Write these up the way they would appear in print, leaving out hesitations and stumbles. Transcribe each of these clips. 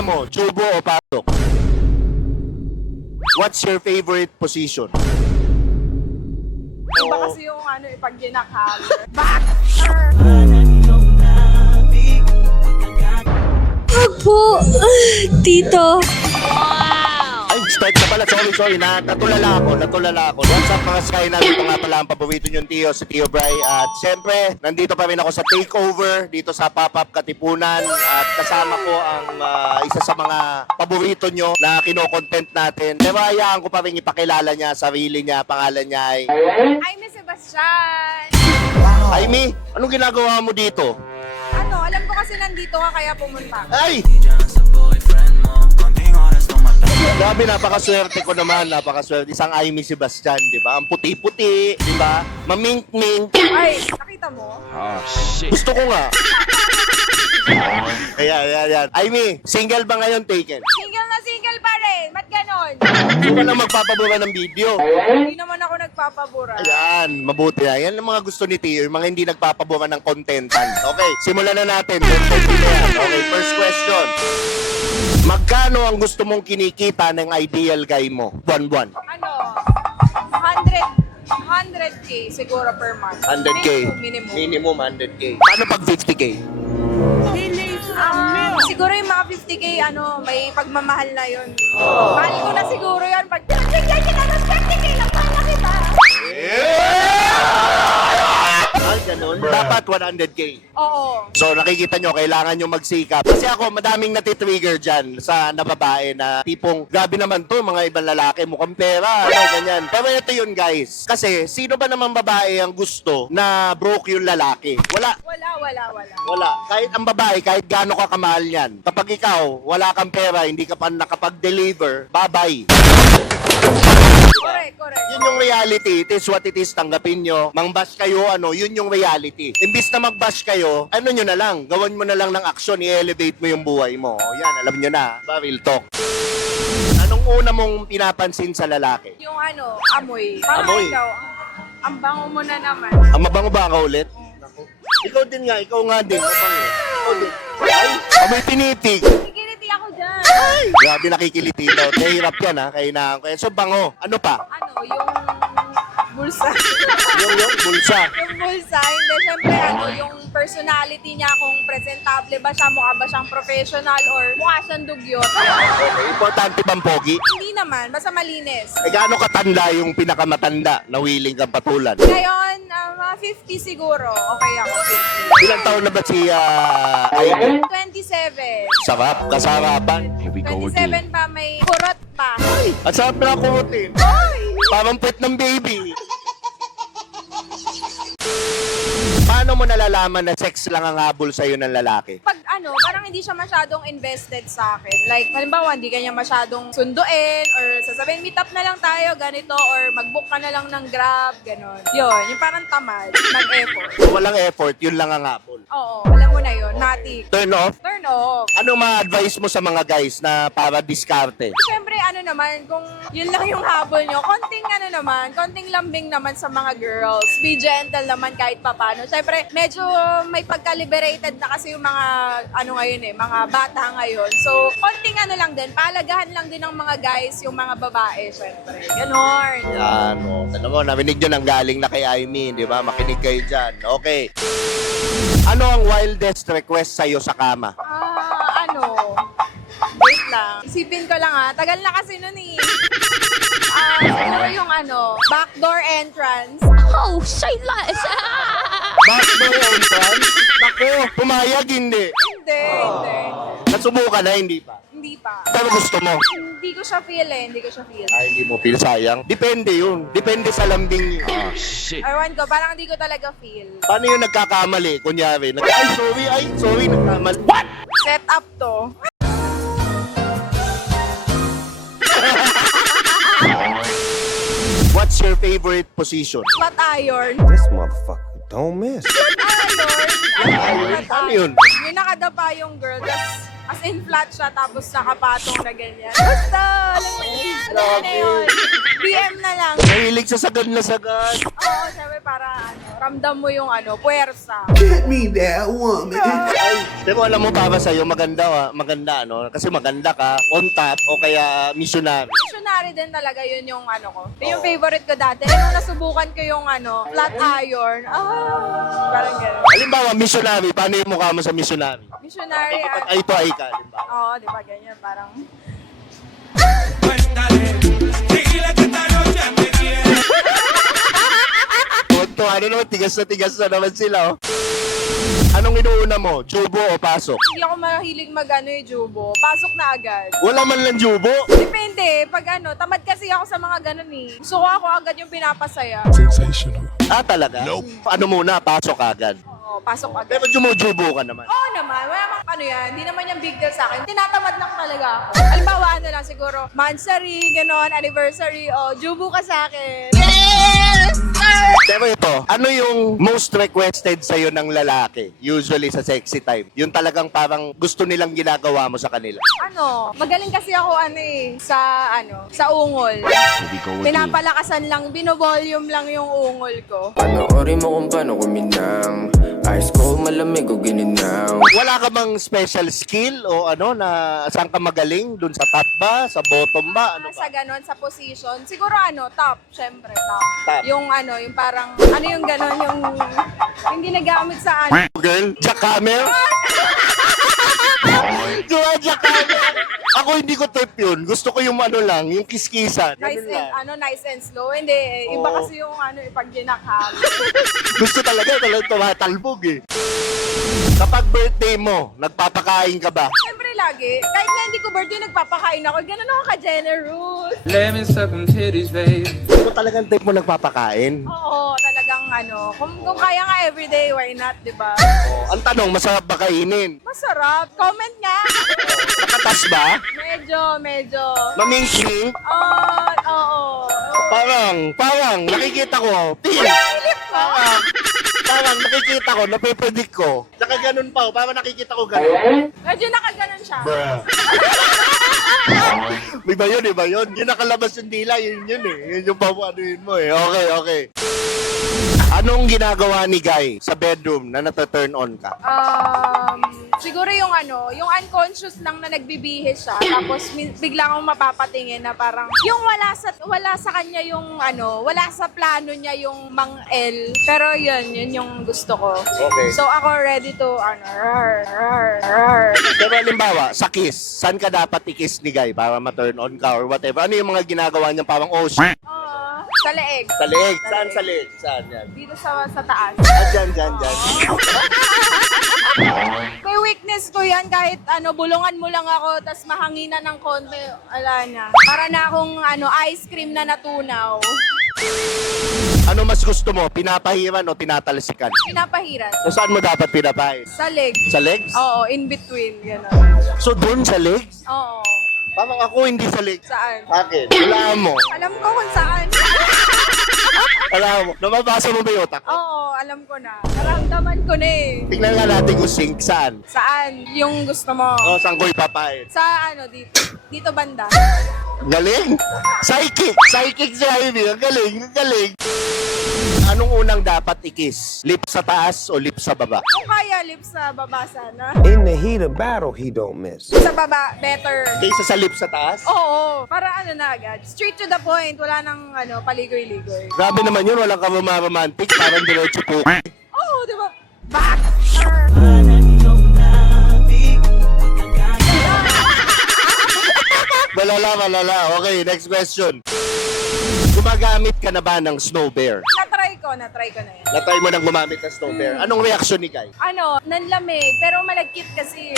una mo, tubo o pasok? What's your favorite position? Iba kasi yung ano, pag ginakhammer. Boxer! Wag po, tito. Ay, start na pala. Sorry. Natulala ako. What's up mga Sky? Nandito nga pala ang paborito niyong Tio, si Tio Bry. At syempre, nandito pa rin ako sa takeover dito sa Pop-Up Katipunan. At kasama ko ang isa sa mga paborito niyo na kinokontent natin. Pero hayaan ko pa rin ipakilala niya, sarili niya, pangalan niya ay... Ay, Miss Sebastian! Aimee, anong ginagawa mo dito? Ano, alam ko kasi nandito ka kaya pumunta. Ay! Grabe, napakaswerte ko naman, napakaswerte. Isang Aimee Sebastian, di ba? Ang puti-puti, di ba? Mamink-mink. Ay, nakita mo? Gusto ko nga. Ayan. Aimee, single ba ngayon taken? Single pa rin. Ba't ganon? Hindi ka na magpapabura ng video. Hindi naman ako nagpapabura. Ayan, mabuti na. Yan ang mga gusto ni Tio, yung mga hindi nagpapabura ng contentan. Okay, simulan na natin. Content na yan. Okay, first question. Magkano ang gusto mong kinikita ng ideal guy mo? Buwan-buwan. Ano? 100K siguro per month. 100K. Minimum. Minimum 100K. Paano pag 50K? Siguro yung mga 50K, ano, may pagmamahal na yun. Mahal ko na siguro yun. Pag bigyan kita ng 50K, lang pala kita. Ay, ganun. Dapat 100K. Oo. So nakikita nyo, kailangan nyo magsikap. Kasi ako, madaming natitrigger dyan sa nababae na tipong, grabe naman to, mga ibang lalaki, mukhang pera, ano, ganyan. Pero ito yun, guys. Kasi, sino ba naman babae ang gusto na broke yung lalaki? Wala. Wala. Kahit ang babae, kahit gaano ka kamahal yan. Kapag ikaw, wala kang pera, hindi ka pa nakapag-deliver, bye-bye. Correct. Yun yung reality. It is what it is. Tanggapin nyo. Mang-bash kayo, ano, yun yung reality. Imbis na mag-bash kayo, ano nyo na lang, gawan mo na lang ng aksyon, i-elevate mo yung buhay mo. O yan, alam nyo na. Real talk. Anong una mong pinapansin sa lalaki? Yung ano, amoy. Parang Amoy. ikaw, ang bango mo na naman. Ang mabango ba ka ulit? Naku. Ikaw din nga, ikaw nga din. Mabango. Ikaw din. Ay, amoy tinitig. Kikiliti ako dyan. Grabe nakikiliti daw. Nahirap yan ha, kailangan ko. So bango, ano pa? Ano, yung bulsa. Yung bulsa. Yung bulsa, hindi, syempre, ano, yung personality niya, kung presentable ba siya, mukha ba siyang professional, or mukha siyang dugyot. Okay, importante bang pogi? Hindi naman, basta malinis. Eh, gaano katanda yung pinakamatanda na willing kang patulan? Ngayon, mga 50 siguro, okay ako, 50. Ilang taon na ba si Aimee? 27. Sarap, kasarapan. 27 pa, may kurot pa. At sarap na kutin. Ay! Parang puwet ng baby. Paano mo nalalaman na sex lang ang habol sa'yo ng lalaki? Pag ano, parang hindi siya masyadong invested sa akin. Like, halimbawa, hindi kanya masyadong sunduin, or sasabihin, meet up na lang tayo, ganito, or mag-book ka na lang ng Grab, ganon. Yun, yung parang tamad, nag-effort. Kung walang effort, yun lang ang habol. Oo, alam mo na yun, matik. Turn off? Turn off. Anong ma-advise mo sa mga guys na para diskarte? Siyempre, ano naman, kung yun lang yung habol nyo, konting ano naman, konting lambing naman sa mga girls. Be gentle naman kahit papano. Siyempre, medyo may pagka-liberated na kasi yung mga, ano ngayon mga bata ngayon. So, konting ano lang din, palagahan lang din ng mga guys, yung mga babae, siyempre. Ganon. Yan, o. Alam mo, naminig nyo nang galing na kay Aimee, di ba? Makinig kayo dyan. Okay. Ano ang wildest request sa'yo sa kama? Wait lang. Isipin ko lang tagal na kasi nun eh. Siguro yung backdoor entrance. Oh, say less. Backdoor entrance? Naku, pumayag, hindi. Hindi. Nasubukan na, hindi pa. Hindi pa. Pero gusto mo? Hindi ko siya feel hindi ko siya feel. Ay, hindi mo feel, sayang. Depende yun. Depende sa lambing yun. Ewan ko, parang hindi ko talaga feel. Paano yung nagkakamali? Kunyari, ay, sorry, nagkamali. What? Set up to. What's your favorite position? Flat iron. This motherfucker don't miss. Flat Ano yun? Yung nakadapa yung girl, as in flat siya, tapos nakapatong na ganyan. Basta, alam mo yun. Ano na yun? PM na lang. Mahilig sa sagad na sagad. Oo, sabi para Ramdam mo yung puwersa. Get me that woman. Pero alam mo para sa'yo, maganda, ano? Kasi maganda ka, on top, o kaya missionary. Missionary din talaga yun yung ko. Yun yung favorite ko dati. Nung nasubukan ko yung flat iron. Parang gano'n. Halimbawa, missionary, paano yung mukha mo sa missionary? Missionary, Ay to ay ka, halimbawa. Oo, di ba ganyan? Parang, Tonto, ano naman, tigas na naman sila, oh. Anong inuuna mo? Jubo o pasok? hindi ako mahilig jubo. Pasok na agad. Wala man lang jubo. Depende. Pag tamad kasi ako sa mga ganun eh. Gusto ko ako agad yung pinapasaya. Ah, talaga? Ano muna, pasok agad. Oo, pasok agad. Pero jumujubo ka naman. Oo naman. Wala mang yan. Hindi naman yung big deal sa akin. Tinatamad lang talaga ako. Halimbawa, lang siguro, mansary, ganon, anniversary, jubo ka sa akin. Pero ito, ano yung most requested sa'yo ng lalaki? Usually sa sexy time. Yung talagang parang gusto nilang ginagawa mo sa kanila. Magaling kasi ako sa ungol. Pinapalakasan lang, binovolume lang yung ungol ko. Panoorin mo kung paano kuminang Ice cold, malamig o gininaw. Wala ka bang special skill o na saan ka magaling? Dun sa top ba? Sa bottom ba? Ano Sa ba? ganon, sa position. Siguro top, syempre, top. Top. Yung yung parang, yung ganon, yung ginagamit sa Girl, jackhammer? Diba, jackhammer? Ako hindi ko trip yun. Gusto ko yung lang, yung kiskisan. nice Ganun lang. and, nice and slow. Hindi, iba Oo. kasi yung pag ginakham. Gusto talaga tumatalbog eh. Kapag birthday mo, nagpapakain ka ba? Syempre lagi, kahit na hindi ko birthday, nagpapakain ako. Ganon ako ka-generous. Let me suck on titties, babe. Ako talagang type mo nagpapakain. Oo, talagang kung kaya nga everyday, why not, di ba? Oh, ang tanong, masarap ba kainin? Masarap. Comment nga. Nakatas ba? Medyo. Mamingking? Oo. Parang, nakikita ko. Philip ko. Parang nakikita ko, napipredict ko. Saka ganun pa, parang nakikita ko ganun. Medyo nakaganon siya. Iba yun. Yung nakalabas yung dila, yun eh. Yun yung papanuin mo eh. Okay. Anong ginagawa ni Guy sa bedroom na nata-turn on ka? Siguro yung yung unconscious lang na nagbibihis siya. Tapos bigla akong mapapatingin na parang yung wala sa kanya yung wala sa plano niya yung mang-L. Pero yun yung gusto ko. Okay. So ako ready to rar. Pero halimbawa, sa kiss, saan ka dapat i-kiss ni Guy para ma-turn on ka or whatever? Ano yung mga ginagawa niya parang, oh shit, Sa leeg. sa leeg? Saan sa leeg? Saan yan? Dito sa taas. Dyan. May weakness ko yan kahit bulungan mo lang ako tas mahanginan ng konti, ala na. Para na akong ice cream na natunaw. Ano mas gusto mo? Pinapahiran o tinatalsikan? Pinapahiran. So saan mo dapat pinapahir? Sa leg. Sa legs? Oo, in between. Gano'n. So doon sa legs? Oo. Parang ako hindi sa legs. Saan? Akin. Wala mo. Alam ko kung saan. Alam mo. Namabasa mo ba yung utak? Oo, alam ko na. Naramdaman ko na eh. Tingnan nga natin kung sync saan. Saan? Yung gusto mo. O, saan ko ipapahir? Sa dito. Dito banda. Galing! Psychic! Psychic si Ivy. Ang galing. Anong unang dapat i-kiss? Lips sa taas o lips sa baba? Kung kaya lips sa baba sana. In the heat of battle, he don't miss. Sa baba, better. Kaysa sa lips sa taas? Oo, para na agad. Straight to the point. Wala nang paligoy-ligoy. Grabe naman yun. Walang romantic. Parang diretso po. Oo, di ba? Back! Malala. Okay, next question. Gumagamit ka na ba ng snow bear? Na-try ko na yan. Natry mo nang gumamit ng snow bear. Anong reaksyon ni Guy? Nanlamig, pero malagkit kasi.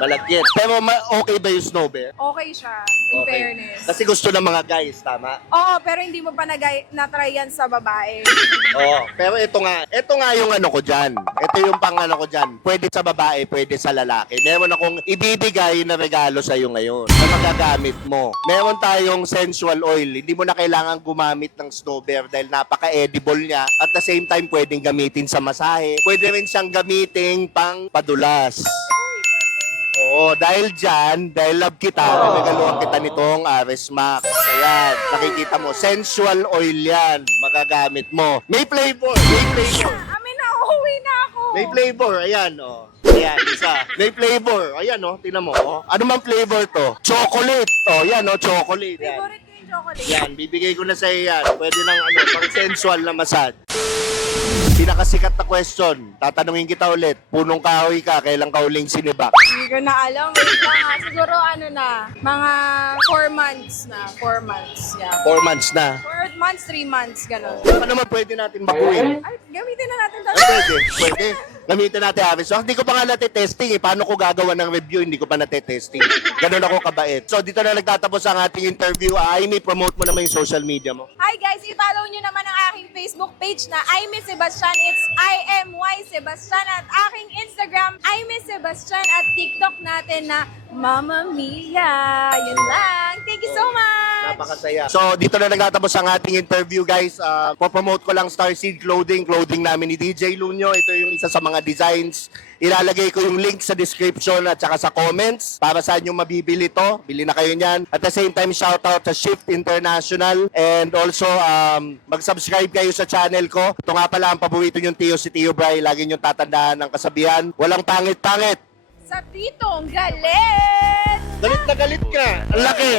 Malagkit. Pero okay ba yung snow bear? Okay siya, in fairness. Kasi gusto ng mga guys, tama? Oo, pero hindi mo pa na-try yan sa babae. Oo. Pero ito nga yung ko dyan. Ito yung ko dyan. Pwede sa babae, pwede sa lalaki. Meron akong ibibigay na regalo sa'yo ngayon na magagamit mo. Meron tayong sensual oil. Hindi mo na kailangan gumamit ng snow bear dahil napaka-edible niya. At the same time, pwedeng gamitin sa masahe. Pwede rin siyang gamitin pang padulas. Oo, dahil love kita, nagagaluhan kita nitong Ares Max. Ayan, nakikita mo, sensual oil yan, magagamit mo. May flavor. May flavor, ayan, oh. Ayan, isa. May flavor, ayan, oh. Tingnan mo, oh. Ano mang flavor to? Chocolate. Oh, yan, oh, chocolate. Yan. Favorite ko yung chocolate. Yan, bibigay ko na sa iyo yan. Pwede lang, pang sensual na massage. Pinakasikat na question. Tatanungin kita ulit. Punong kahoy ka, kailan ka huling sinibak? Hindi ko na alam. Wait lang ha. Siguro mga 4 months na. 4 months, yeah. 4 months na. 4 months, 3 months, gano'n. Ano naman pwede natin baguhin? Ay, gamitin na natin Ah, pwede. Gamitin natin habits. So, hindi ko pa nga natetesting eh. Paano ko gagawa ng review? Hindi ko pa natetesting. Ganun ako kabait. So, dito na nagtatapos ang ating interview. Amy, promote mo naman yung social media mo. Hi guys, i-follow nyo naman ang aking Facebook page na I Miss Sebastian. It's IMY Sebastian at aking Instagram I Miss Sebastian at TikTok natin na Mamma Mia. Yun lang. Thank you so much. Napakasaya. So, dito na nagtatapos ang ating interview, guys. Po-promote ko lang Starseed Clothing namin ni DJ Lunyo. Ito yung isa sa mga designs. Ilalagay ko yung link sa description at saka sa comments para saan yung mabibili to. Bili na kayo niyan. At the same time, shoutout sa Shift International. And also, mag-subscribe kayo sa channel ko. Ito nga pala ang paborito yung si Tio Bray. Lagi niyong tatandaan ng kasabihan. Walang pangit-pangit. Sa titong galit! Galit na galit ka. Ang laki.